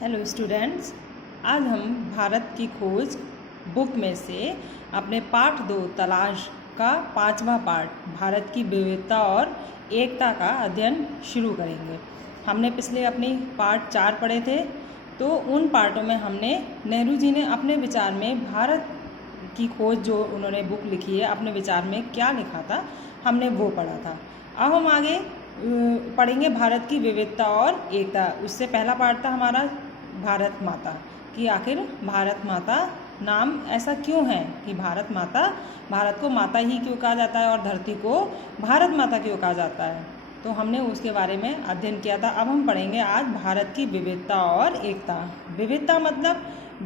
Hello students, आज हम भारत की खोज बुक में से अपने पाठ 2 तलाश का 5वां पार्ट भारत की विविधता और एकता का अध्ययन शुरू करेंगे। हमने पिछले अपनी पार्ट 4 पढ़े थे, तो उन पार्टों में हमने नेहरू जी ने अपने विचार में भारत की खोज जो उन्होंने बुक लिखी है अपने विचार में क्या लिखा था, हमने वो पढ़ा था। अब हम आगे पढ़ेंगे भारत की विविधता और एकता। उससे पहला पार्ट था हमारा भारत माता कि आखिर भारत माता नाम ऐसा क्यों है कि भारत को माता ही क्यों कहा जाता है और धरती को भारत माता क्यों कहा जाता है, तो हमने उसके बारे में अध्ययन किया था। अब हम पढ़ेंगे आज भारत की विविधता और एकता। विविधता मतलब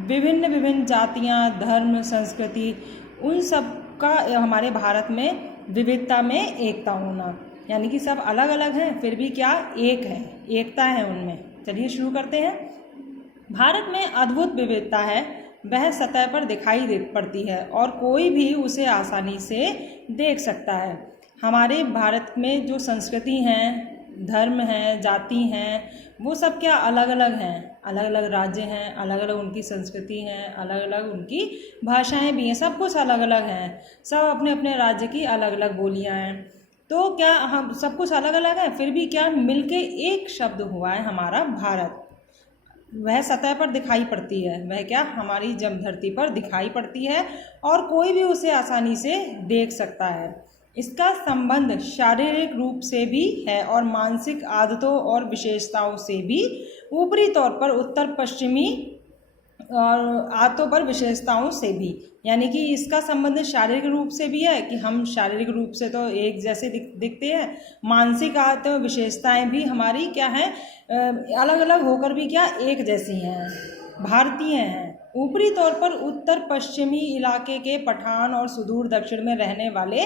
विभिन्न जातियाँ, धर्म, संस्कृति, उन सब का हमारे भारत में विविधता में एकता होना, यानी कि सब अलग अलग हैं फिर भी क्या एक है, एकता है उनमें। चलिए शुरू करते हैं। भारत में अद्भुत विविधता है, वह सतह पर दिखाई पड़ती है और कोई भी उसे आसानी से देख सकता है। हमारे भारत में जो संस्कृति हैं, धर्म हैं, जाति हैं, वो सब क्या अलग अलग हैं, अलग अलग राज्य हैं, अलग अलग उनकी संस्कृति हैं, अलग अलग उनकी भाषाएं भी हैं, सब कुछ अलग अलग हैं। सब अपने अपने राज्य की अलग अलग बोलियां हैं। तो क्या हम सब कुछ अलग अलग है फिर भी क्या मिलके एक शब्द हुआ है हमारा भारत। वह सतह पर दिखाई पड़ती है, वह क्या हमारी जब धरती पर दिखाई पड़ती है और कोई भी उसे आसानी से देख सकता है। इसका संबंध शारीरिक रूप से भी है और मानसिक आदतों और विशेषताओं से भी। ऊपरी तौर पर उत्तर पश्चिमी और आदतों पर विशेषताओं से भी, यानी कि इसका संबंध शारीरिक रूप से भी है कि हम शारीरिक रूप से तो एक जैसे दिखते हैं, मानसिक आदतें विशेषताएं भी हमारी क्या हैं, अलग अलग होकर भी क्या एक जैसी हैं, भारतीय हैं। ऊपरी तौर पर उत्तर पश्चिमी इलाके के पठान और सुदूर दक्षिण में रहने वाले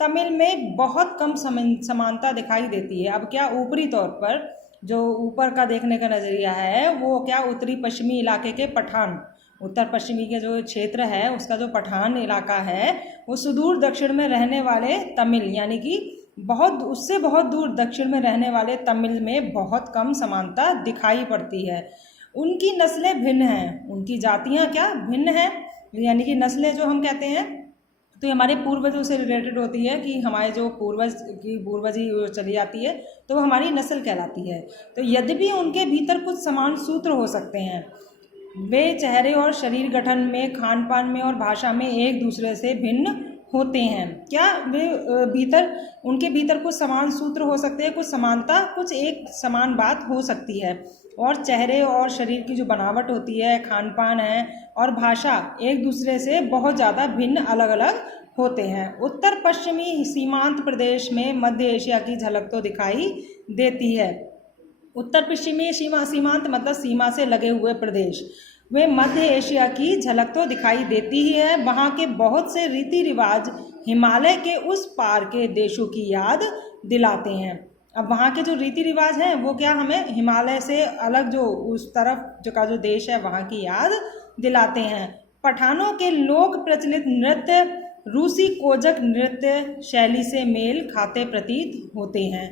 तमिल में बहुत कम समानता दिखाई देती है। अब क्या ऊपरी तौर पर जो ऊपर का देखने का नज़रिया है वो क्या उत्तरी पश्चिमी इलाके के पठान, उत्तर पश्चिमी के जो क्षेत्र है उसका जो पठान इलाका है वो सुदूर दक्षिण में रहने वाले तमिल, यानी कि उससे बहुत दूर दक्षिण में रहने वाले तमिल में बहुत कम समानता दिखाई पड़ती है। उनकी नस्लें भिन्न हैं, उनकी जातियाँ क्या भिन्न हैं, यानी कि नस्लें जो हम कहते हैं तो ये हमारे पूर्वजों से रिलेटेड होती है कि हमारे जो पूर्वजी चली जाती है तो वो हमारी नस्ल कहलाती है। तो यद्यपि उनके भीतर कुछ समान सूत्र हो सकते हैं, वे चेहरे और शरीर गठन में, खान पान में और भाषा में एक दूसरे से भिन्न होते हैं। क्या वे उनके भीतर कुछ समान सूत्र हो सकते हैं, कुछ समानता, कुछ एक समान बात हो सकती है, और चेहरे और शरीर की जो बनावट होती है, खान पान है और भाषा एक दूसरे से बहुत ज़्यादा भिन्न अलग अलग होते हैं। उत्तर पश्चिमी सीमांत प्रदेश में मध्य एशिया की झलक तो दिखाई देती है। उत्तर पश्चिमी सीमांत मतलब सीमा से लगे हुए प्रदेश, वे मध्य एशिया की झलक तो दिखाई देती ही है। वहाँ के बहुत से रीति रिवाज हिमालय के उस पार के देशों की याद दिलाते हैं। अब वहाँ के जो रीति रिवाज हैं वो क्या हमें हिमालय से अलग जो उस तरफ जो देश है वहाँ की याद दिलाते हैं। पठानों के लोक प्रचलित नृत्य रूसी कोजक नृत्य शैली से मेल खाते प्रतीत होते हैं।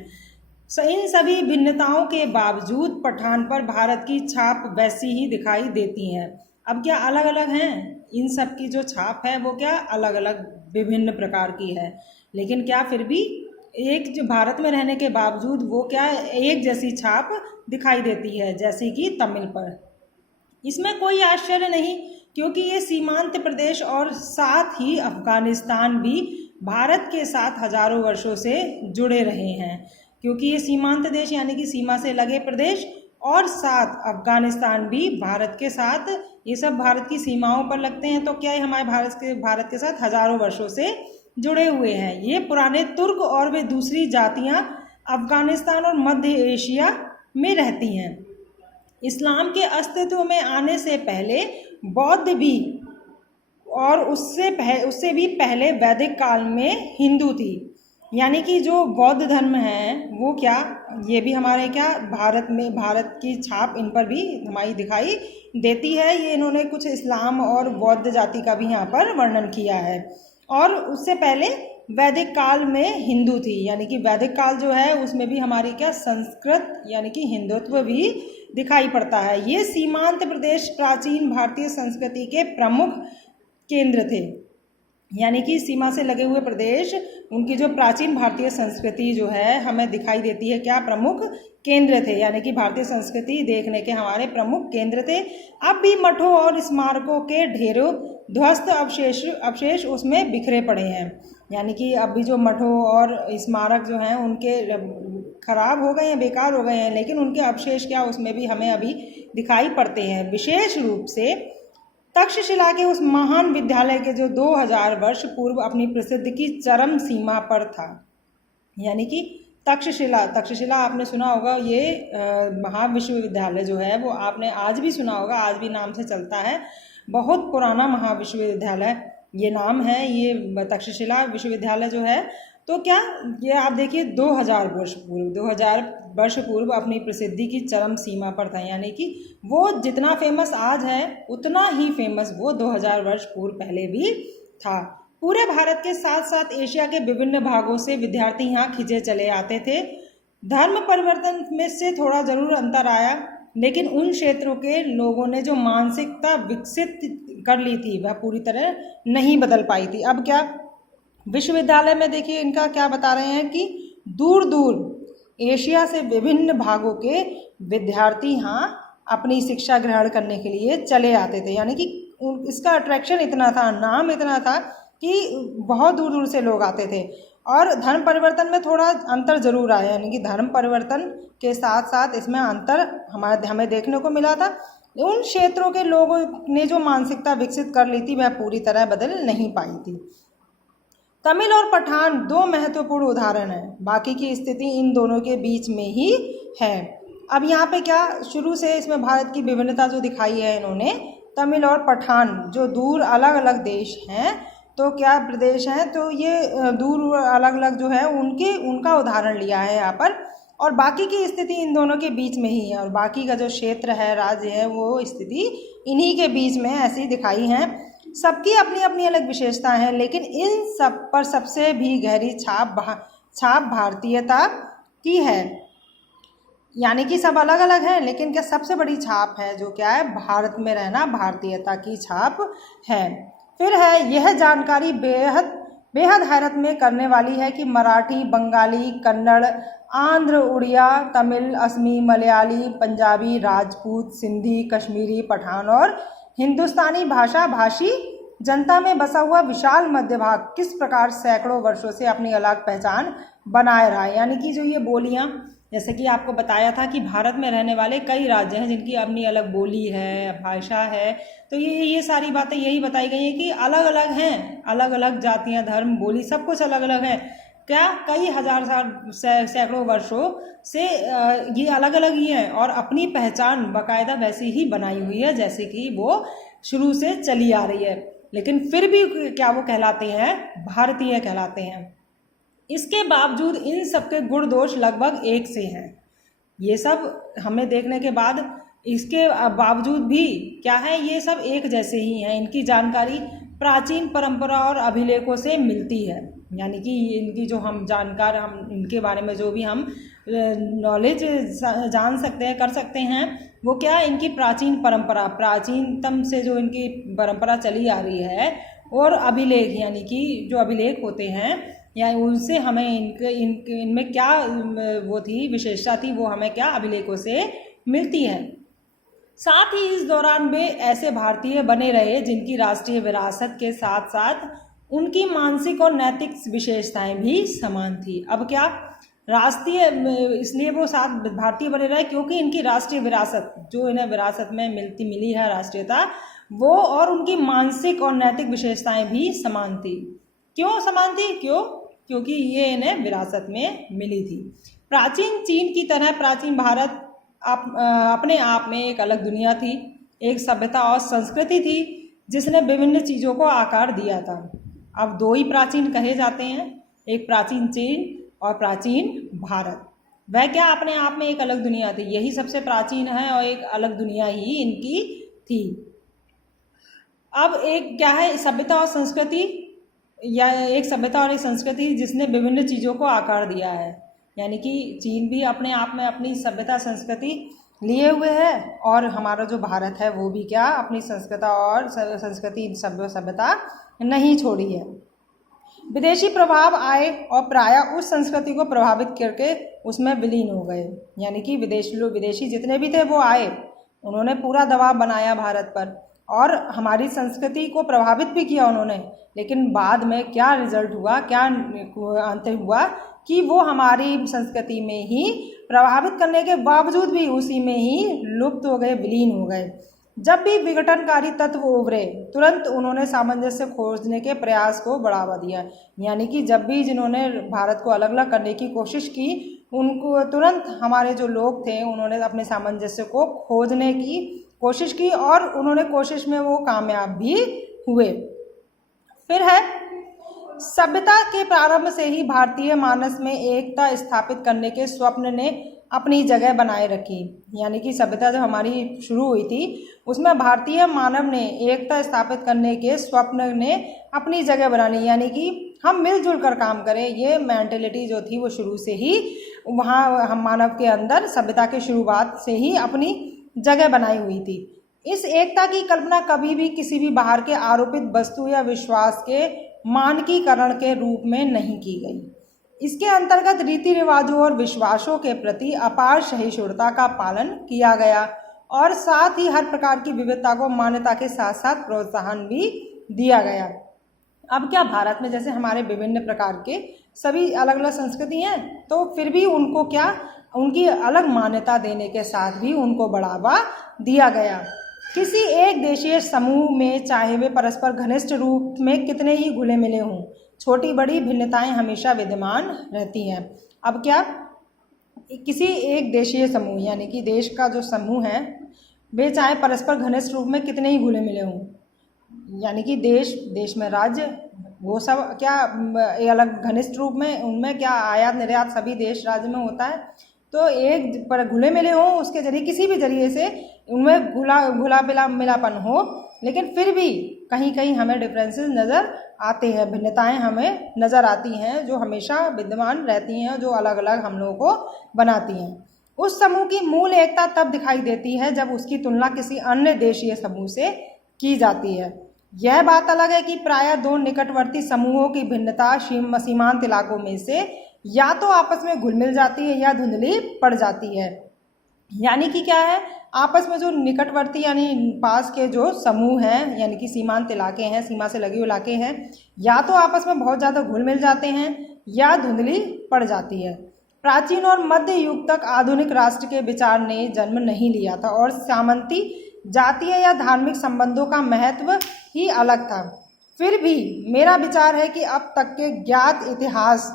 इन सभी भिन्नताओं के बावजूद पठान पर भारत की छाप वैसी ही दिखाई देती है। अब क्या अलग अलग हैं, इन सब की जो छाप है वो क्या अलग अलग विभिन्न प्रकार की है, लेकिन क्या फिर भी एक जो भारत में रहने के बावजूद वो क्या एक जैसी छाप दिखाई देती है, जैसे कि तमिल पर। इसमें कोई आश्चर्य नहीं क्योंकि ये सीमांत प्रदेश और साथ ही अफगानिस्तान भी भारत के साथ हजारों वर्षों से जुड़े रहे हैं। क्योंकि ये सीमांत देश यानी कि सीमा से लगे प्रदेश और साथ अफगानिस्तान भी भारत के साथ, ये सब भारत की सीमाओं पर लगते हैं, तो क्या ये हमारे भारत के साथ हजारों वर्षों से जुड़े हुए हैं। ये पुराने तुर्क और वे दूसरी जातियां अफगानिस्तान और मध्य एशिया में रहती हैं। इस्लाम के अस्तित्व में आने से पहले बौद्ध भी, और उससे भी पहले वैदिक काल में हिंदू थी, यानी कि जो बौद्ध धर्म है वो क्या ये भी हमारे क्या भारत की छाप इन पर भी हमारी दिखाई देती है। ये इन्होंने कुछ इस्लाम और बौद्ध जाति का भी यहाँ पर वर्णन किया है। और उससे पहले वैदिक काल में हिंदू थी, यानी कि वैदिक काल जो है उसमें भी हमारी क्या संस्कृत यानी कि हिंदुत्व भी दिखाई पड़ता है। ये सीमांत प्रदेश प्राचीन भारतीय संस्कृति के प्रमुख केंद्र थे, यानी कि सीमा से लगे हुए प्रदेश, उनकी जो प्राचीन भारतीय संस्कृति जो है हमें दिखाई देती है, क्या प्रमुख केंद्र थे, यानी कि भारतीय संस्कृति देखने के हमारे प्रमुख केंद्र थे। अब भी मठों और स्मारकों के ढेरों ध्वस्त अवशेष उसमें बिखरे पड़े हैं, यानी कि अब भी जो मठों और स्मारक जो हैं उनके खराब हो गए हैं, बेकार हो गए हैं, लेकिन उनके अवशेष क्या उसमें भी हमें अभी दिखाई पड़ते हैं। विशेष रूप से तक्षशिला के उस महान विद्यालय के जो 2000 वर्ष पूर्व अपनी प्रसिद्धि की चरम सीमा पर था, यानी कि तक्षशिला आपने सुना होगा, ये महाविश्वविद्यालय जो है वो आपने आज भी सुना होगा, आज भी नाम से चलता है। बहुत पुराना महाविश्वविद्यालय ये नाम है, ये तक्षशिला विश्वविद्यालय जो है। तो क्या ये आप देखिए 2000 वर्ष पूर्व अपनी प्रसिद्धि की चरम सीमा पर था, यानी कि वो जितना फेमस आज है उतना ही फेमस वो 2000 वर्ष पूर्व पहले भी था। पूरे भारत के साथ साथ एशिया के विभिन्न भागों से विद्यार्थी यहाँ खिंचे चले आते थे। धर्म परिवर्तन में से थोड़ा जरूर अंतर आया, लेकिन उन क्षेत्रों के लोगों ने जो मानसिकता विकसित कर ली थी वह पूरी तरह नहीं बदल पाई थी। अब क्या विश्वविद्यालय में देखिए इनका क्या बता रहे हैं कि दूर दूर एशिया से विभिन्न भागों के विद्यार्थी यहाँ अपनी शिक्षा ग्रहण करने के लिए चले आते थे, यानी कि इसका अट्रैक्शन इतना था, नाम इतना था कि बहुत दूर दूर से लोग आते थे। और धर्म परिवर्तन में थोड़ा अंतर जरूर आया, यानी कि धर्म परिवर्तन के साथ साथ इसमें अंतर हमें देखने को मिला था। उन क्षेत्रों के लोगों ने जो मानसिकता विकसित कर ली थी वह पूरी तरह बदल नहीं पाई थी। तमिल और पठान दो महत्वपूर्ण उदाहरण हैं, बाकी की स्थिति इन दोनों के बीच में ही है। अब यहाँ पे क्या शुरू से इसमें भारत की विभिन्नता जो दिखाई है इन्होंने, तमिल और पठान जो दूर अलग अलग देश हैं, तो क्या प्रदेश हैं, तो ये दूर अलग अलग जो है उनका उदाहरण लिया है यहाँ पर। और बाकी की स्थिति इन दोनों के बीच में ही है, और बाकी का जो क्षेत्र है, राज्य है, वो स्थिति इन्हीं के बीच में ऐसी दिखाई है। सबकी अपनी अपनी अलग विशेषता है, लेकिन इन सब पर सबसे भी गहरी छाप भारतीयता की है, यानी कि सब अलग अलग हैं, लेकिन क्या सबसे बड़ी छाप है जो क्या है, भारत में रहना, भारतीयता की छाप है। फिर है यह जानकारी बेहद हैरत में करने वाली है कि मराठी, बंगाली, कन्नड़, आंध्र, उड़िया, तमिल, असमी, मलयाली, पंजाबी, राजपूत, सिंधी, कश्मीरी, पठान और हिंदुस्तानी भाषा भाषी जनता में बसा हुआ विशाल मध्य भाग किस प्रकार सैकड़ों वर्षों से अपनी अलग पहचान बनाए रहा है, यानी कि जो ये बोलियां, जैसे कि आपको बताया था कि भारत में रहने वाले कई राज्य हैं जिनकी अपनी अलग बोली है, भाषा है, तो ये सारी बातें यही बताई गई हैं कि अलग अलग हैं, अलग अलग जातियां, धर्म, बोली, सब कुछ अलग अलग है। क्या कई हजार साल सैकड़ों वर्षों से ये अलग अलग ही हैं और अपनी पहचान बाकायदा वैसी ही बनाई हुई है जैसे कि वो शुरू से चली आ रही है, लेकिन फिर भी क्या वो कहलाते हैं, भारतीय कहलाते हैं। इसके बावजूद इन सबके गुण दोष लगभग एक से हैं। ये सब हमें देखने के बाद इसके बावजूद भी क्या है, ये सब एक जैसे ही हैं। इनकी जानकारी प्राचीन परंपरा और अभिलेखों से मिलती है, यानी कि इनकी जो हम इनके बारे में जो भी हम नॉलेज जान सकते हैं, कर सकते हैं, वो क्या, इनकी प्राचीन परंपरा, प्राचीनतम से जो इनकी परंपरा चली आ रही है, और अभिलेख, यानी कि जो अभिलेख होते हैं या उनसे हमें इनमें क्या वो थी, विशेषता थी, वो हमें क्या अभिलेखों से मिलती है। साथ ही इस दौरान वे ऐसे भारतीय बने रहे जिनकी राष्ट्रीय विरासत के साथ साथ उनकी मानसिक और नैतिक विशेषताएं भी समान थी। अब क्या राष्ट्रीय, इसलिए वो साथ भारतीय बने रहे क्योंकि इनकी राष्ट्रीय विरासत, जो इन्हें विरासत में मिली है राष्ट्रीयता, वो और उनकी मानसिक और नैतिक विशेषताएं भी समान थी। क्यों समान थी? क्योंकि ये इन्हें विरासत में मिली थी। प्राचीन चीन की तरह प्राचीन भारत अपने आप में एक अलग दुनिया थी, एक सभ्यता और संस्कृति थी जिसने विभिन्न चीज़ों को आकार दिया था। अब दो ही प्राचीन कहे जाते हैं, एक प्राचीन चीन और प्राचीन भारत। वह क्या अपने आप में एक अलग दुनिया थी, यही सबसे प्राचीन है और एक अलग दुनिया ही इनकी थी। अब एक क्या है, सभ्यता और संस्कृति, या एक सभ्यता और एक संस्कृति जिसने विभिन्न चीज़ों को आकार दिया है, यानी कि चीन भी अपने आप में अपनी सभ्यता, संस्कृति लिए हुए है और हमारा जो भारत है वो भी क्या अपनी संस्कृति सभ्यता नहीं छोड़ी है। विदेशी प्रभाव आए और प्रायः उस संस्कृति को प्रभावित करके उसमें विलीन हो गए, यानी कि विदेशी जितने भी थे वो आए, उन्होंने पूरा दबाव बनाया भारत पर और हमारी संस्कृति को प्रभावित भी किया उन्होंने। लेकिन बाद में क्या रिजल्ट हुआ, क्या अंत हुआ कि वो हमारी संस्कृति में ही प्रभावित करने के बावजूद भी उसी में ही लुप्त हो गए, विलीन हो गए। जब भी विघटनकारी तत्व उभरे तुरंत उन्होंने सामंजस्य खोजने के प्रयास को बढ़ावा दिया, यानी कि जब भी जिन्होंने भारत को अलग अलग करने की कोशिश की उनको तुरंत हमारे जो लोग थे उन्होंने अपने सामंजस्य को खोजने की कोशिश की और उन्होंने कोशिश में वो कामयाब भी हुए। फिर है सभ्यता के प्रारंभ से ही भारतीय मानस में एकता स्थापित करने के स्वप्न ने अपनी जगह बनाए रखी, यानी कि सभ्यता जब हमारी शुरू हुई थी उसमें भारतीय मानव ने एकता स्थापित करने के स्वप्न ने अपनी जगह बनानी, यानी कि हम मिलजुल कर काम करें, ये मेंटेलिटी जो थी वो शुरू से ही वहाँ हम मानव के अंदर सभ्यता के शुरुआत से ही अपनी जगह बनाई हुई थी। इस एकता की कल्पना कभी भी किसी भी बाहर के आरोपित वस्तु या विश्वास के मानकीकरण के रूप में नहीं की गई। इसके अंतर्गत रीति रिवाजों और विश्वासों के प्रति अपार सहिष्णुता का पालन किया गया और साथ ही हर प्रकार की विविधता को मान्यता के साथ साथ प्रोत्साहन भी दिया गया। अब क्या भारत में जैसे हमारे विभिन्न प्रकार के सभी अलग अलग संस्कृति हैं, तो फिर भी उनको क्या उनकी अलग मान्यता देने के साथ भी उनको बढ़ावा दिया गया। किसी एक देशीय समूह में चाहे वे परस्पर घनिष्ठ रूप में कितने ही घुले मिले हों, छोटी बड़ी भिन्नताएं हमेशा विद्यमान रहती हैं। अब क्या किसी एक देशीय समूह यानी कि देश का जो समूह है वे चाहे परस्पर घनिष्ठ रूप में कितने ही घुले मिले हों, यानी कि देश में राज्य वो सब क्या अलग घनिष्ठ रूप में उनमें क्या आयात निर्यात सभी देश राज्य में होता है, तो एक पर घुले मिले हों उसके जरिए किसी भी जरिए से उनमें घुला मिलापन हो, लेकिन फिर भी कहीं कहीं हमें डिफरेंसेस नज़र आते हैं, भिन्नताएं हमें नज़र आती हैं जो हमेशा विद्यमान रहती हैं, जो अलग अलग हम लोगों को बनाती हैं। उस समूह की मूल एकता तब दिखाई देती है जब उसकी तुलना किसी अन्य देशीय समूह से की जाती है। यह बात अलग है कि प्रायः दो निकटवर्ती समूहों की भिन्नता सीमांत इलाकों में से या तो आपस में घुल मिल जाती है या धुंधली पड़ जाती है, यानी कि क्या है आपस में जो निकटवर्ती यानी पास के जो समूह हैं यानी कि सीमांत इलाके हैं, सीमा से लगे हुए इलाके हैं, या तो आपस में बहुत ज़्यादा घुल मिल जाते हैं या धुंधली पड़ जाती है। प्राचीन और मध्य युग तक आधुनिक राष्ट्र के विचार ने जन्म नहीं लिया था और सामंती जातीय या धार्मिक संबंधों का महत्व ही अलग था। फिर भी मेरा विचार है कि अब तक के ज्ञात इतिहास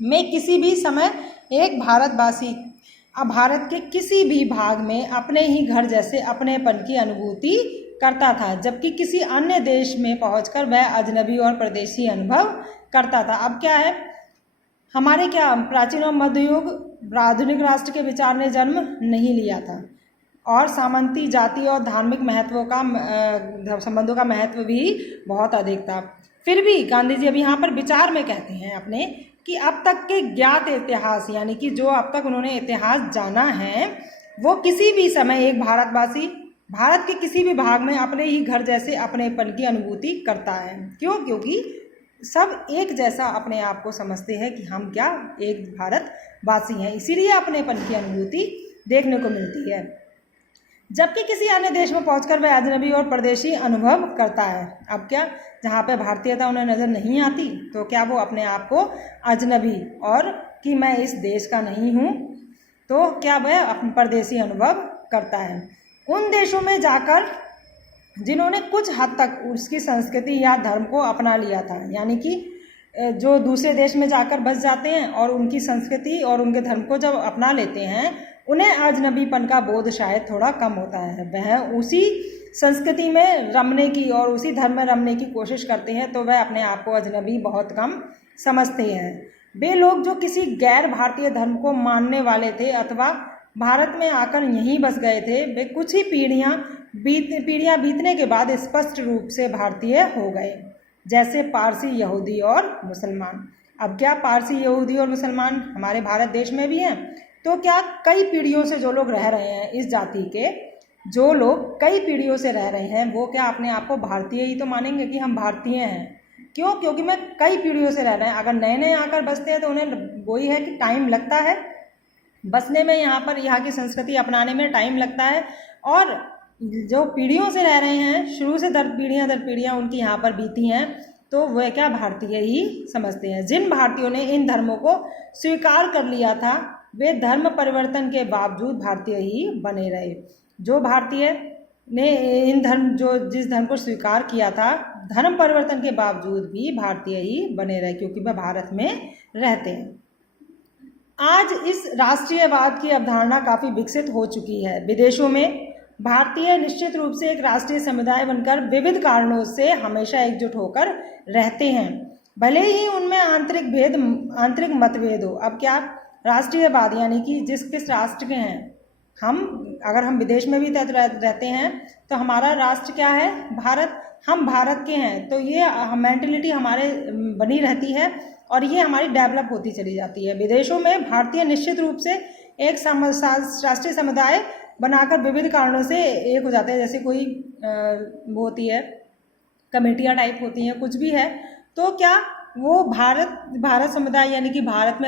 में किसी भी समय एक भारतवासी भारत के किसी भी भाग में अपने ही घर जैसे अपनेपन की अनुभूति करता था, जबकि किसी अन्य देश में पहुंचकर वह अजनबी और परदेशी अनुभव करता था। अब क्या है हमारे क्या प्राचीन और मध्य युग आधुनिक राष्ट्र के विचार ने जन्म नहीं लिया था और सामंती जाति और धार्मिक महत्वों का संबंधों का महत्व भी बहुत अधिक था। फिर भी गांधी जी अब यहाँ पर विचार में कहते हैं अपने कि अब तक के ज्ञात इतिहास यानी कि जो अब तक उन्होंने इतिहास जाना है वो किसी भी समय एक भारतवासी भारत के किसी भी भाग में अपने ही घर जैसे अपनेपन की अनुभूति करता है। क्यों? क्योंकि सब एक जैसा अपने आप को समझते हैं कि हम क्या एक भारतवासी हैं, इसीलिए अपनेपन की अनुभूति देखने को मिलती है, जबकि किसी अन्य देश में पहुंचकर वह अजनबी और परदेशी अनुभव करता है। अब क्या जहाँ पे भारतीयता उन्हें नज़र नहीं आती तो क्या वो अपने आप को अजनबी और कि मैं इस देश का नहीं हूँ, तो क्या वह अपने परदेशी अनुभव करता है। उन देशों में जाकर जिन्होंने कुछ हद तक उसकी संस्कृति या धर्म को अपना लिया था, यानी कि जो दूसरे देश में जाकर बस जाते हैं और उनकी संस्कृति और उनके धर्म को जब अपना लेते हैं उन्हें अजनबीपन का बोध शायद थोड़ा कम होता है। वह उसी संस्कृति में रमने की और उसी धर्म में रमने की कोशिश करते हैं तो वह अपने आप को अजनबी बहुत कम समझते हैं। वे लोग जो किसी गैर भारतीय धर्म को मानने वाले थे अथवा भारत में आकर यहीं बस गए थे, वे कुछ ही पीढ़ियाँ बीतने के बाद स्पष्ट रूप से भारतीय हो गए, जैसे पारसी, यहूदी और मुसलमान। अब क्या पारसी, यहूदी और मुसलमान हमारे भारत देश में भी हैं, तो क्या कई पीढ़ियों से जो लोग रह रहे हैं इस जाति के, जो लोग कई पीढ़ियों से रह रहे हैं, वो क्या अपने आप को भारतीय ही तो मानेंगे कि हम भारतीय हैं? क्यों? क्योंकि मैं कई पीढ़ियों से रह रहे हैं। अगर नए नए आकर बसते हैं तो उन्हें वही है कि टाइम लगता है बसने में, यहाँ पर यहाँ की संस्कृति अपनाने में टाइम लगता है। और जो पीढ़ियों से रह रहे हैं, शुरू से दर पीढ़ियाँ उनकी यहाँ पर बीती हैं, तो वह क्या भारतीय ही समझते हैं। जिन भारतीयों ने इन धर्मों को स्वीकार कर लिया था, वे धर्म परिवर्तन के बावजूद भारतीय ही बने रहे। जो भारतीय ने जिस धर्म को स्वीकार किया था, धर्म परिवर्तन के बावजूद भी भारतीय ही बने रहे, क्योंकि वह भारत में रहते हैं। आज इस राष्ट्रीयवाद की अवधारणा काफ़ी विकसित हो चुकी है। विदेशों में भारतीय निश्चित रूप से एक राष्ट्रीय समुदाय बनकर विविध कारणों से हमेशा एकजुट होकर रहते हैं, भले ही उनमें आंतरिक मतभेद हो। अब क्या राष्ट्रीयवाद यानी कि किस राष्ट्र के हैं अगर हम विदेश में भी रहते हैं तो हमारा राष्ट्र क्या है? भारत। हम भारत के हैं, तो ये मेंटलिटी हमारे बनी रहती है और ये हमारी डेवलप होती चली जाती है। विदेशों में भारतीय निश्चित रूप से एक राष्ट्रीय समुदाय बनाकर विविध कारणों से एक हो जाते हैं। जैसे कोई वो होती है, कमेटियाँ टाइप होती हैं, कुछ भी है, तो क्या वो भारत समुदाय यानी कि भारत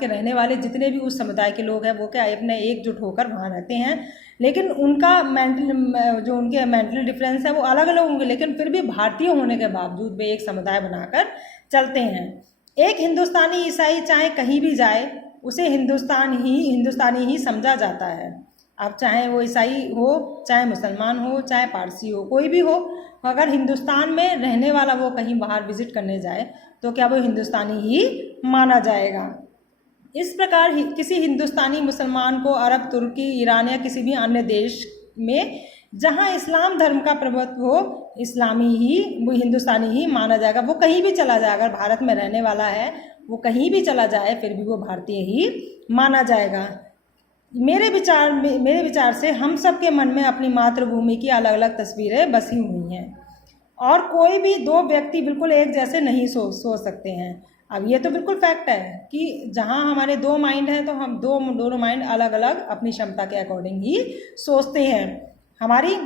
के रहने वाले जितने भी उस समुदाय के लोग हैं, वो क्या अपने एकजुट होकर वहाँ रहते हैं। लेकिन उनका उनके मेंटल डिफरेंस है वो अलग अलग होंगे, लेकिन फिर भी भारतीय होने के बावजूद वे एक समुदाय बनाकर चलते हैं। एक हिंदुस्तानी ईसाई चाहे कहीं भी जाए, उसे हिंदुस्तानी ही समझा जाता है। अब चाहे वो ईसाई हो, चाहे मुसलमान हो, चाहे पारसी हो, कोई भी हो, अगर हिंदुस्तान में रहने वाला वो कहीं बाहर विजिट करने जाए तो क्या वो हिंदुस्तानी ही माना जाएगा। इस प्रकार किसी हिंदुस्तानी मुसलमान को अरब, तुर्की, ईरान या किसी भी अन्य देश में जहाँ इस्लाम धर्म का प्रभुत्व हो, वो हिंदुस्तानी ही माना जाएगा। वो कहीं भी चला जाए, अगर भारत में रहने वाला है वो कहीं भी चला जाए, फिर भी वो भारतीय ही माना जाएगा। मेरे विचार से हम सब के मन में अपनी मातृभूमि की अलग अलग तस्वीरें बसी हुई हैं और कोई भी दो व्यक्ति बिल्कुल एक जैसे नहीं सोच सकते हैं। अब ये तो बिल्कुल फैक्ट है कि जहाँ हमारे दो माइंड हैं तो हम दोनों माइंड अलग अलग अपनी क्षमता के अकॉर्डिंग ही सोचते हैं। हमारी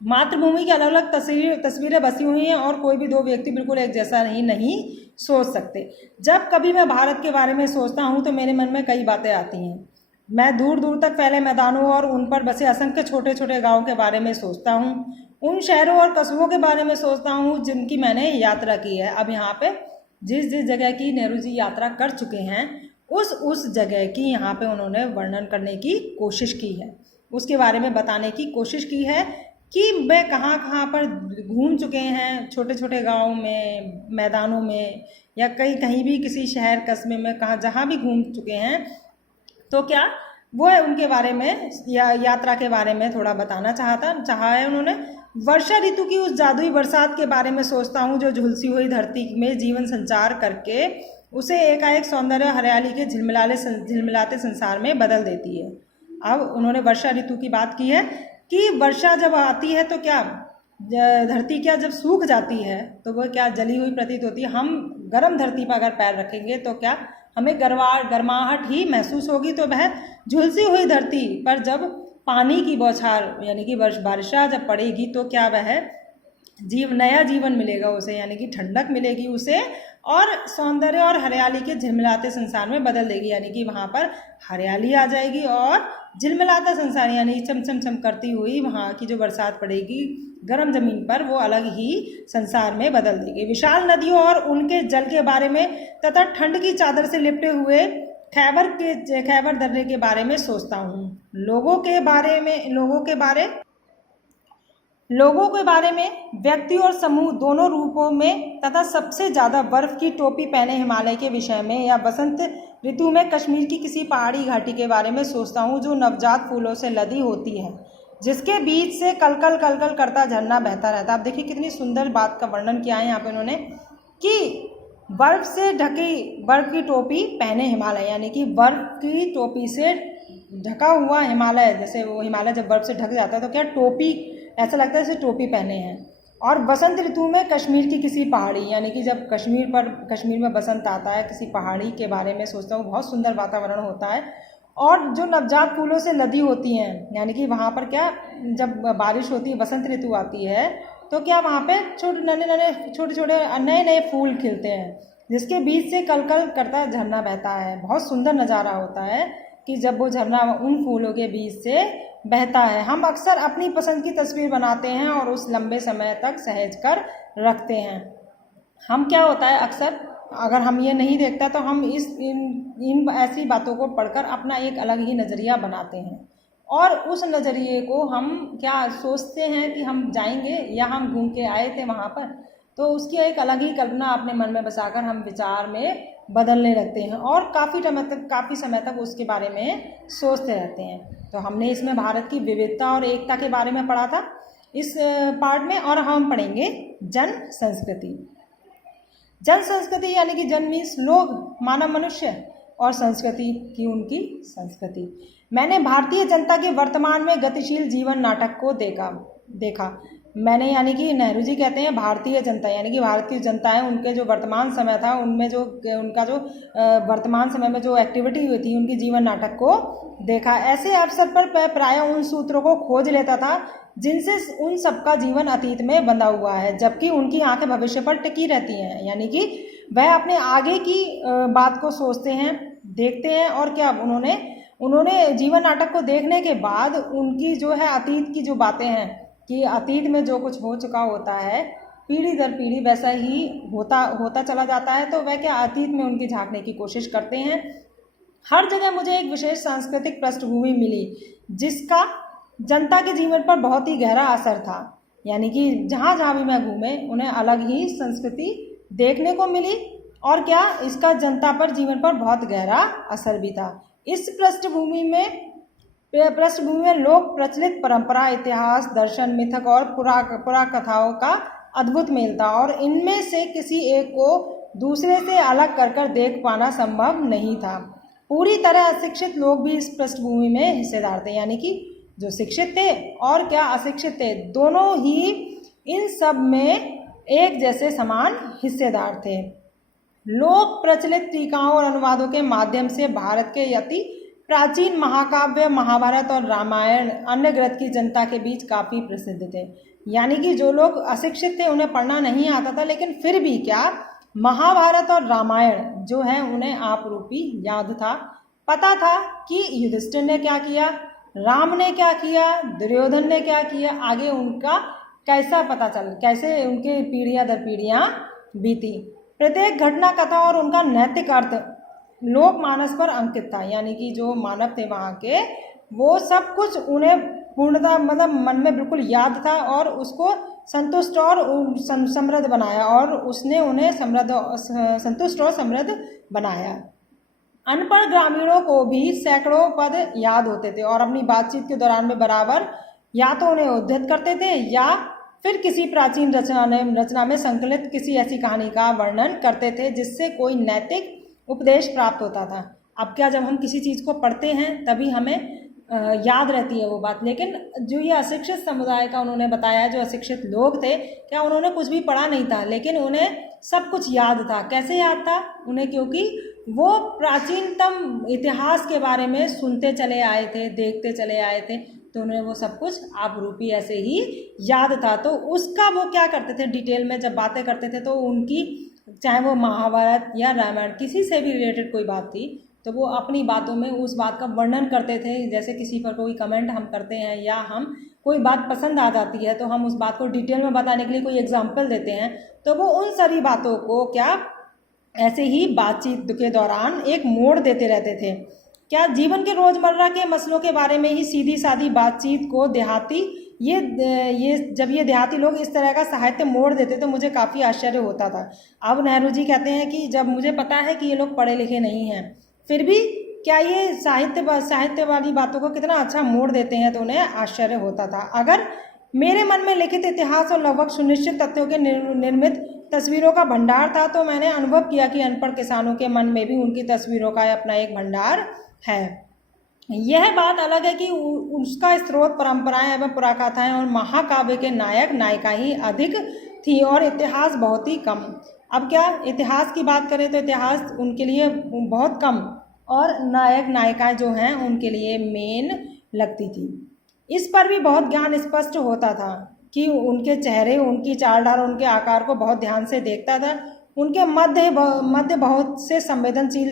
मातृभूमि की अलग अलग तस्वीरें बसी हुई हैं और कोई भी दो व्यक्ति बिल्कुल एक जैसा नहीं सोच सकते। जब कभी मैं भारत के बारे में सोचता हूँ तो मेरे मन में कई बातें आती हैं। मैं दूर दूर तक फैले मैदानों और उन पर बसे असंख्य छोटे छोटे गाँव के बारे में सोचता हूँ, उन शहरों और कस्बों के बारे में सोचता हूँ जिनकी मैंने यात्रा की है। अब यहाँ पे जिस जगह की नेहरू जी यात्रा कर चुके हैं, उस जगह की यहाँ पे उन्होंने वर्णन करने की कोशिश की है, उसके बारे में बताने की कोशिश की है कि वे कहाँ कहाँ पर घूम चुके हैं, छोटे छोटे गाँव में, मैदानों में, या कहीं भी किसी शहर कस्बे में जहाँ भी घूम चुके हैं। तो क्या वो उनके बारे में या यात्रा के बारे में थोड़ा बताना चाहा है उन्होंने। वर्षा ऋतु की उस जादुई बरसात के बारे में सोचता हूँ जो झुलसी हुई धरती में जीवन संचार करके उसे एकाएक सौंदर्य हरियाली के झिलमिलाते संसार में बदल देती है। अब उन्होंने वर्षा ऋतु की बात की है कि वर्षा जब आती है तो क्या धरती क्या जब सूख जाती है तो वह क्या जली हुई प्रतीत होती है। हम गर्म धरती पर अगर पैर रखेंगे तो क्या हमें गर्माहट ही महसूस होगी। तो वह झुलसी हुई धरती पर जब पानी की बौछार यानी कि वर्षा जब पड़ेगी तो क्या वह नया जीवन मिलेगा उसे, यानी कि ठंडक मिलेगी उसे और सौंदर्य और हरियाली के झिलमिलाते संसार में बदल देगी। यानी कि वहाँ पर हरियाली आ जाएगी और झिलमिलाता संसार यानी चमचम करती हुई वहाँ की जो बरसात पड़ेगी गर्म जमीन पर वो अलग ही संसार में बदल देगी। विशाल नदियों और उनके जल के बारे में तथा ठंड की चादर से लिपटे हुए खैबर दर्रे के बारे में सोचता हूँ। लोगों के बारे में व्यक्ति और समूह दोनों रूपों में तथा सबसे ज़्यादा बर्फ की टोपी पहने हिमालय के विषय में या बसंत ऋतु में कश्मीर की किसी पहाड़ी घाटी के बारे में सोचता हूँ जो नवजात फूलों से लदी होती है, जिसके बीच से कलकल करता झरना बहता रहता है। आप देखिए कितनी सुंदर बात का वर्णन किया है यहाँ पे उन्होंने कि बर्फ की टोपी पहने हिमालय, यानी कि बर्फ की टोपी से ढका हुआ हिमालय। जैसे वो हिमालय जब बर्फ से ढक जाता है तो क्या टोपी ऐसा लगता है जैसे टोपी पहने हैं। और बसंत ऋतु में कश्मीर की किसी पहाड़ी, यानी कि जब कश्मीर में बसंत आता है किसी पहाड़ी के बारे में सोचता हूँ, बहुत सुंदर वातावरण होता है और जो नवजात फूलों से लदी होती हैं, यानी कि वहाँ पर क्या, जब बारिश होती है, बसंत ऋतु आती है, तो क्या वहाँ पे छोटे छोटे नए नए फूल खिलते हैं, जिसके बीच से कल कल करता झरना बहता है। बहुत सुंदर नज़ारा होता है कि जब वो झरना उन फूलों के बीच से बहता है। हम अक्सर अपनी पसंद की तस्वीर बनाते हैं और उस लंबे समय तक सहेज कर रखते हैं। हम क्या होता है, अक्सर अगर हम ये नहीं देखता तो हम इन ऐसी बातों को पढ़कर अपना एक अलग ही नज़रिया बनाते हैं, और उस नज़रिए को हम क्या सोचते हैं कि हम जाएंगे या हम घूम के आए थे वहाँ पर, तो उसकी एक अलग ही कल्पना अपने मन में बसाकर हम विचार में बदलने लगते हैं और काफ़ी समय तक उसके बारे में सोचते रहते हैं। तो हमने इसमें भारत की विविधता और एकता के बारे में पढ़ा था इस पार्ट में, और हम पढ़ेंगे जन संस्कृति। जन संस्कृति यानी कि जन मीन्स लोग, मानव मनुष्य, और संस्कृति की उनकी संस्कृति। मैंने भारतीय जनता के वर्तमान में गतिशील जीवन नाटक को देखा। मैंने यानी कि नेहरू जी कहते हैं भारतीय जनता, यानी कि भारतीय जनता है, उनके जो वर्तमान समय था उनमें जो उनका जो वर्तमान समय में जो एक्टिविटी हुई थी, उनकी जीवन नाटक को देखा। ऐसे अवसर पर प्राय उन सूत्रों को खोज लेता था जिनसे उन सबका जीवन अतीत में बंधा हुआ है, जबकि उनकी आंखें भविष्य पर टिकी रहती हैं। यानी कि वह अपने आगे की बात को सोचते हैं, देखते हैं, और क्या उन्होंने जीवन नाटक को देखने के बाद उनकी जो है अतीत की जो बातें हैं कि अतीत में जो कुछ हो चुका होता है, पीढ़ी दर पीढ़ी वैसा ही होता चला जाता है, तो वह क्या अतीत में उनकी झांकने की कोशिश करते हैं। हर जगह मुझे एक विशेष सांस्कृतिक पृष्ठभूमि मिली जिसका जनता के जीवन पर बहुत ही गहरा असर था। यानी कि जहाँ जहाँ भी मैं घूमे उन्हें अलग ही संस्कृति देखने को मिली, और क्या इसका जनता पर जीवन पर बहुत गहरा असर भी था। इस पृष्ठभूमि में लोक प्रचलित परंपरा, इतिहास, दर्शन, मिथक और पुराकथाओं का अद्भुत मेल था, और इनमें से किसी एक को दूसरे से अलग कर देख पाना संभव नहीं था। पूरी तरह अशिक्षित लोग भी इस पृष्ठभूमि में हिस्सेदार थे, यानी कि जो शिक्षित थे और क्या अशिक्षित थे, दोनों ही इन सब में एक जैसे समान हिस्सेदार थे। लोक प्रचलित टीकाओं और अनुवादों के माध्यम से भारत के अति प्राचीन महाकाव्य महाभारत और रामायण अन्य ग्रंथ की जनता के बीच काफ़ी प्रसिद्ध थे। यानी कि जो लोग अशिक्षित थे, उन्हें पढ़ना नहीं आता था, लेकिन फिर भी क्या महाभारत और रामायण जो है उन्हें आप रूपी याद था। पता था कि युधिष्ठिर ने क्या किया, राम ने क्या किया, दुर्योधन ने क्या किया, आगे उनका कैसा पता चल, कैसे उनके पीढ़ियां दर पीढ़ियां बीती। प्रत्येक घटना कथा और उनका नैतिक अर्थ लोकमानस पर अंकित था। यानी कि जो मानव थे वहाँ के, वो सब कुछ उन्हें पूर्णतः मतलब मन में बिल्कुल याद था, और उसको संतुष्ट और समृद्ध बनाया, और उसने उन्हें संतुष्ट और समृद्ध बनाया। अनपढ़ ग्रामीणों को भी सैकड़ों पद याद होते थे, और अपनी बातचीत के दौरान में बराबर या तो उन्हें उद्धृत करते थे या फिर किसी प्राचीन रचना में संकलित किसी ऐसी कहानी का वर्णन करते थे जिससे कोई नैतिक उपदेश प्राप्त होता था। अब क्या, जब हम किसी चीज़ को पढ़ते हैं तभी हमें याद रहती है वो बात, लेकिन जो ये अशिक्षित समुदाय का उन्होंने बताया, जो अशिक्षित लोग थे, क्या उन्होंने कुछ भी पढ़ा नहीं था, लेकिन उन्हें सब कुछ याद था। कैसे याद था उन्हें? क्योंकि वो प्राचीनतम इतिहास के बारे में सुनते चले आए थे, देखते चले आए थे, तो उन्हें वो सब कुछ आप रूपी ऐसे ही याद था। तो उसका वो क्या करते थे, डिटेल में जब बातें करते थे, तो उनकी चाहे वो महाभारत या रामायण किसी से भी रिलेटेड कोई बात थी, तो वो अपनी बातों में उस बात का वर्णन करते थे। जैसे किसी पर कोई कमेंट हम करते हैं या हम कोई बात पसंद आ जाती है, तो हम उस बात को डिटेल में बताने के लिए कोई एग्जाम्पल देते हैं, तो वो उन सारी बातों को क्या ऐसे ही बातचीत के दौरान एक मोड़ देते रहते थे। क्या जीवन के रोज़मर्रा के मसलों के बारे में ही सीधी सादी बातचीत को जब ये देहाती लोग इस तरह का साहित्य मोड़ देते तो मुझे काफ़ी आश्चर्य होता था। अब नेहरू जी कहते हैं कि जब मुझे पता है कि ये लोग पढ़े लिखे नहीं हैं, फिर भी क्या ये साहित्य वाली बातों को कितना अच्छा मोड़ देते हैं, तो उन्हें आश्चर्य होता था। अगर मेरे मन में लिखित इतिहास और लगभग सुनिश्चित तथ्यों के निर्मित तस्वीरों का भंडार था, तो मैंने अनुभव किया कि अनपढ़ किसानों के मन में भी उनकी तस्वीरों का अपना एक भंडार है। यह बात अलग है कि उसका स्रोत परंपराएं एवं पुराकथाएं और महाकाव्य के नायक नायिका ही अधिक थी और इतिहास बहुत ही कम। अब क्या इतिहास की बात करें तो इतिहास उनके लिए बहुत कम और नायक नायिकाएं जो हैं उनके लिए मेन लगती थी। इस पर भी बहुत ज्ञान स्पष्ट होता था कि उनके चेहरे, उनकी चाल ढाल, उनके आकार को बहुत ध्यान से देखता था। उनके मध्य बहुत से संवेदनशील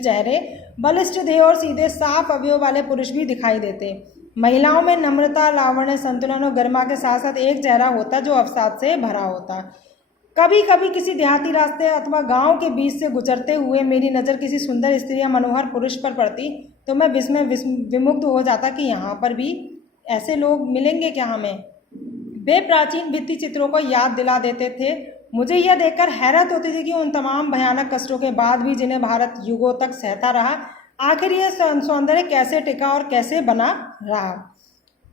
चेहरे, बलिष्ठ देह और सीधे साफ अवयव वाले पुरुष भी दिखाई देते। महिलाओं में नम्रता, लावण्य, संतुलन और गरिमा के साथ साथ एक चेहरा होता जो अवसाद से भरा होता। कभी कभी किसी देहाती रास्ते अथवा गांव के बीच से गुजरते हुए मेरी नज़र किसी सुंदर स्त्री या मनोहर पुरुष पर पड़ती तो मैं विमुग्ध हो जाता कि यहाँ पर भी ऐसे लोग मिलेंगे क्या हमें। वे प्राचीन भित्ति चित्रों को याद दिला देते थे। मुझे यह देखकर हैरत होती थी कि उन तमाम भयानक कष्टों के बाद भी जिन्हें भारत युगों तक सहता रहा, आखिर यह सौंदर्य कैसे टिका और कैसे बना रहा।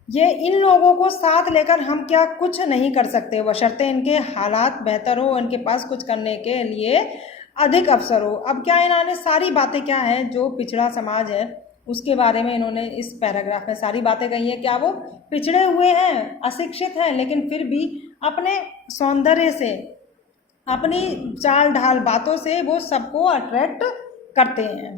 ये इन लोगों को साथ लेकर हम क्या कुछ नहीं कर सकते, बशर्ते इनके हालात बेहतर हो, इनके पास कुछ करने के लिए अधिक अवसर हो। अब क्या इन्होंने सारी बातें क्या है जो पिछड़ा समाज है उसके बारे में इन्होंने इस पैराग्राफ में सारी बातें कही है। क्या वो पिछड़े हुए हैं, अशिक्षित हैं, लेकिन फिर भी अपने सौंदर्य से, अपनी चाल ढाल, बातों से वो सबको अट्रैक्ट करते हैं।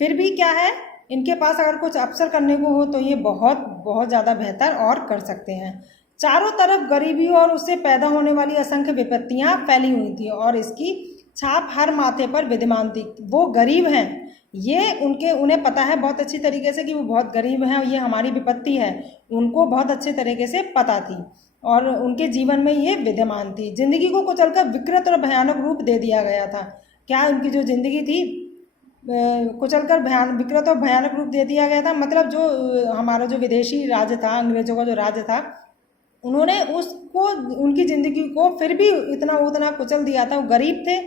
फिर भी क्या है, इनके पास अगर कुछ अवसर करने को हो तो ये बहुत बहुत ज़्यादा बेहतर और कर सकते हैं। चारों तरफ गरीबी और उससे पैदा होने वाली असंख्य विपत्तियां फैली हुई थी और इसकी छाप हर माथे पर विद्यमान थी। वो गरीब हैं, ये उन्हें पता है बहुत अच्छी तरीके से कि वो बहुत गरीब हैं और ये हमारी विपत्ति है, उनको बहुत अच्छे तरीके से पता थी और उनके जीवन में ये विद्यमान थी। जिंदगी को कुचलकर विकृत और भयानक रूप दे दिया गया था। क्या उनकी जो जिंदगी थी कुचलकर विकृत और भयानक रूप दे दिया गया था, मतलब जो हमारा जो विदेशी राज्य था, अंग्रेजों का जो राज्य था, उन्होंने उसको, उनकी ज़िंदगी को फिर भी इतना उतना कुचल दिया था। वो गरीब थे,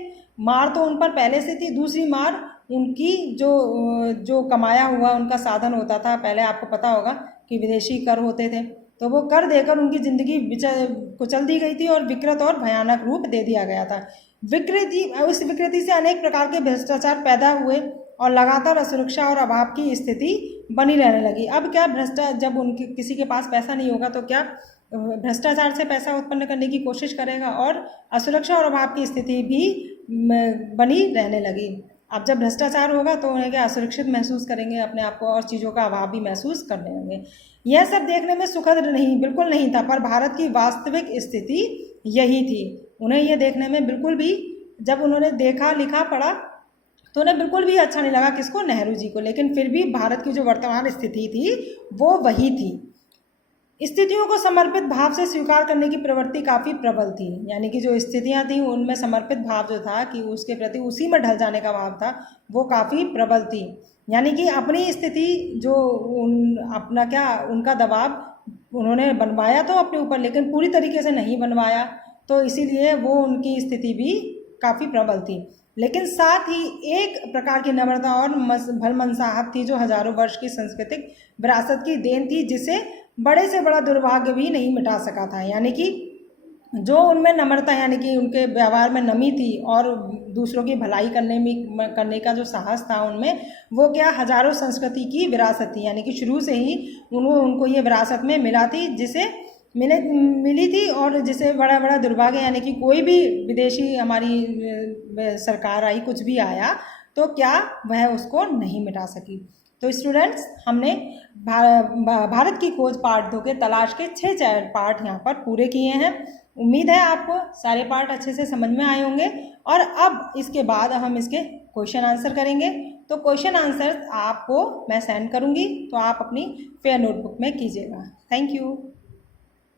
मार तो उन पर पहले से थी, दूसरी मार उनकी जो कमाया हुआ उनका साधन होता था। पहले आपको पता होगा कि विदेशी कर होते थे, तो वो कर देकर उनकी ज़िंदगी कुचल दी गई थी और विकृत और भयानक रूप दे दिया गया था। उस विकृति से अनेक प्रकार के भ्रष्टाचार पैदा हुए और लगातार असुरक्षा और अभाव की स्थिति बनी रहने लगी। अब क्या जब उनके किसी के पास पैसा नहीं होगा तो क्या भ्रष्टाचार से पैसा उत्पन्न करने की कोशिश करेगा और असुरक्षा और अभाव की स्थिति भी बनी रहने लगी। अब जब भ्रष्टाचार होगा तो उन्हें क्या असुरक्षित महसूस करेंगे अपने आप को और चीज़ों का अभाव भी महसूस करने लगे। यह सब देखने में सुखद नहीं, बिल्कुल नहीं था, पर भारत की वास्तविक स्थिति यही थी। उन्हें यह देखने में बिल्कुल भी, जब उन्होंने देखा, लिखा, पढ़ा तो उन्हें बिल्कुल भी अच्छा नहीं लगा, किसको, नेहरू जी को। लेकिन फिर भी भारत की जो वर्तमान स्थिति थी वो वही थी। स्थितियों को समर्पित भाव से स्वीकार करने की प्रवृत्ति काफ़ी प्रबल थी, यानी कि जो स्थितियां थी उनमें समर्पित भाव जो था कि उसके प्रति उसी में ढल जाने का भाव था, वो काफ़ी प्रबल थी। यानी कि अपनी स्थिति जो अपना क्या, उनका दबाव उन्होंने बनवाया तो अपने ऊपर, लेकिन पूरी तरीके से नहीं बनवाया, तो इसीलिए वो उनकी स्थिति भी काफ़ी प्रबल थी। लेकिन साथ ही एक प्रकार की नम्रता और भलमनसाहट थी जो हजारों वर्ष की सांस्कृतिक विरासत की देन थी, जिसे बड़े से बड़ा दुर्भाग्य भी नहीं मिटा सका था। यानी कि जो उनमें नम्रता, यानी कि उनके व्यवहार में नमी थी और दूसरों की भलाई करने का जो साहस था उनमें, वो क्या हजारों संस्कृति की विरासत थी। यानी कि शुरू से ही उनको ये विरासत में मिला थी, जिसे मिली थी और जिसे बड़ा बड़ा दुर्भाग्य, यानी कि कोई भी विदेशी हमारी सरकार आई, कुछ भी आया तो क्या वह उसको नहीं मिटा सकी। तो स्टूडेंट्स, हमने भारत की खोज पार्ट 2 के तलाश के 6 पार्ट यहाँ पर पूरे किए हैं। उम्मीद है आपको सारे पार्ट अच्छे से समझ में आए होंगे और अब इसके बाद हम इसके क्वेश्चन आंसर करेंगे। तो क्वेश्चन आंसर आपको मैं सेंड करूँगी, तो आप अपनी फेयर नोटबुक में कीजिएगा। Thank you.